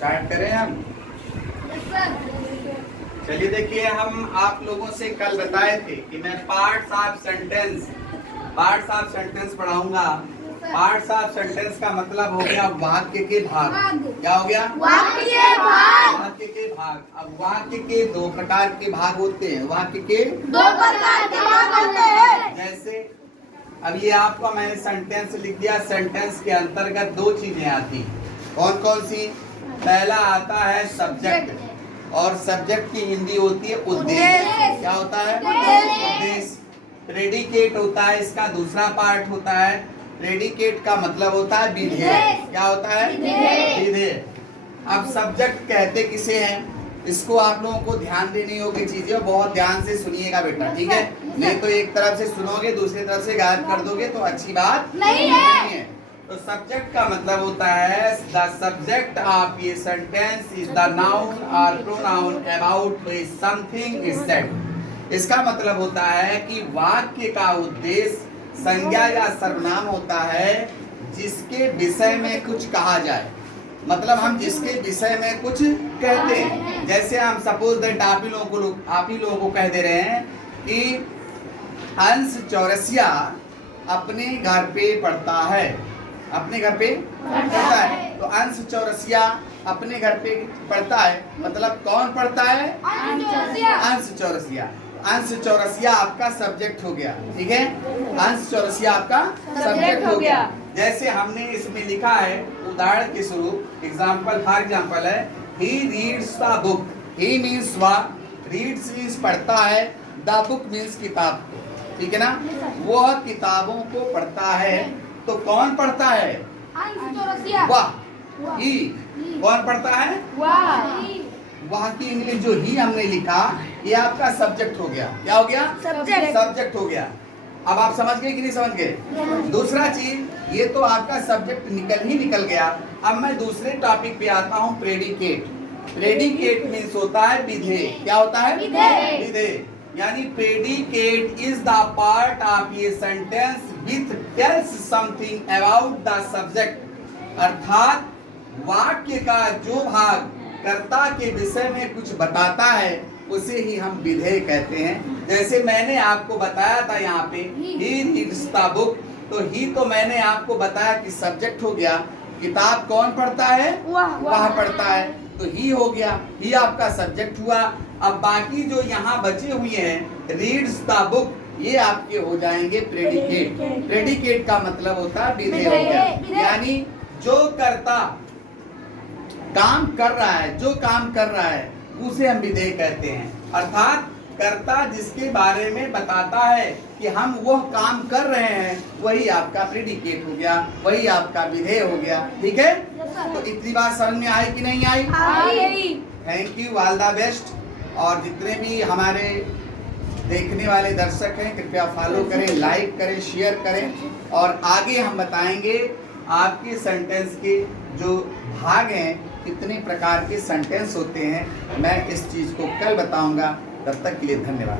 Start करें हम। चलिए देखिए, हम आप लोगों से कल बताए थे कि मैं पार्ट्स ऑफ सेंटेंस पढ़ाऊंगा। पार्ट्स ऑफ सेंटेंस का मतलब हो गया वाक्य के भाग। क्या हो गया? वाक्य के भाग। वाक्य के भाग। अब वाक्य के दो प्रकार के भाग होते हैं। वाक्य के दो प्रकार के भाग होते हैं। जैसे अब ये आपको मैंने सेंटेंस लिख दिया। सेंटेंस के अंतर्गत दो चीजें आती। कौन कौन सी? पहला आता है सब्जेक्ट, और सब्जेक्ट की हिंदी होती है उद्देश्य। क्या होता है? उद्देश्य। प्रेडिकेट होता है, इसका दूसरा पार्ट होता है। प्रेडिकेट का मतलब होता है विधेय। क्या होता है? विधेय। अब सब्जेक्ट कहते किसे हैं, इसको आप लोगों को ध्यान देनी होगी चीजें, बहुत ध्यान से सुनिएगा बेटा, ठीक है? नहीं तो एक तरफ से सुनोगे दूसरी तरफ से गायब कर दोगे तो अच्छी बात नहीं है। तो सब्जेक्ट का मतलब होता है द सब्जेक्ट ऑफ ये सेंटेंस इज द नाउन और pronoun about which something is said. इसका मतलब होता है कि वाक्य का उद्देश्य संज्ञा या सर्वनाम होता है जिसके विषय में कुछ कहा जाए। मतलब हम जिसके विषय में कुछ कहते हैं। जैसे हम सपोज दैट आप ही लोगों को कह दे रहे हैं कि अंश चौरसिया अपने घर पे पढ़ता है। अपने घर पे पढ़ता है। तो अंश चौरसिया अपने घर पे पढ़ता है, मतलब कौन पढ़ता है? अंश चौरसिया। अंश चौरसिया आपका सब्जेक्ट हो गया, ठीक है? अंश चौरसिया आपका सब्जेक्ट हो गया। जैसे हमने इसमें लिखा है उदाहरण के स्वरूप, एग्जाम्पल फॉर एग्जाम्पल है he reads the book. He means what? Reads means पढ़ता है, द बुक मीन्स किताब, ठीक है ना? वह किताबों को पढ़ता है। तो कौन पढ़ता है? वाह। ही कौन पढ़ता है? वाह की इंग्लिश जो ही हमने लिखा ये आपका सब्जेक्ट हो गया। क्या हो गया? सब्जेक्ट हो गया। अब आप समझ गए कि नहीं समझ गए? दूसरा चीज, ये तो आपका सब्जेक्ट निकल गया। अब मैं दूसरे टॉपिक पे आता हूँ, प्रेडिकेट। प्रेडिकेट मीन्स होता है विधेय। क्या होता है? विधेय। यानी predicate is the part of ये sentence which tells something about the subject. अर्थात वाक्य का जो भाग कर्ता के विषय में कुछ बताता है उसे ही हम विधेय कहते हैं। जैसे मैंने आपको बताया था यहाँ पे ही रीड्स द बुक, तो ही तो मैंने आपको बताया कि सब्जेक्ट हो गया। किताब कौन पढ़ता है? वह पढ़ता है, तो ही हो गया। ही आपका सब्जेक्ट हुआ। अब बाकी जो यहाँ बचे हुए हैं रीड्स द बुक, ये आपके हो जाएंगे प्रेडिकेट। प्रेडिकेट का मतलब होता है विधेय हो गया। यानी जो कर्ता काम कर रहा है, जो काम कर रहा है उसे हम विधेय कहते हैं। अर्थात कर्ता जिसके बारे में बताता है कि हम वह काम कर रहे हैं, वही आपका प्रेडिकेट हो गया, वही आपका विधेय हो गया, ठीक है? तो इतनी बात समझ में आई कि नहीं आई? Thank you, all the best. और जितने भी हमारे देखने वाले दर्शक हैं कृपया फॉलो करें, लाइक करें, शेयर करें। और आगे हम बताएंगे आपके सेंटेंस के जो भाग हैं, कितने प्रकार के सेंटेंस होते हैं, मैं इस चीज को कल बताऊंगा। तब तक के लिए धन्यवाद।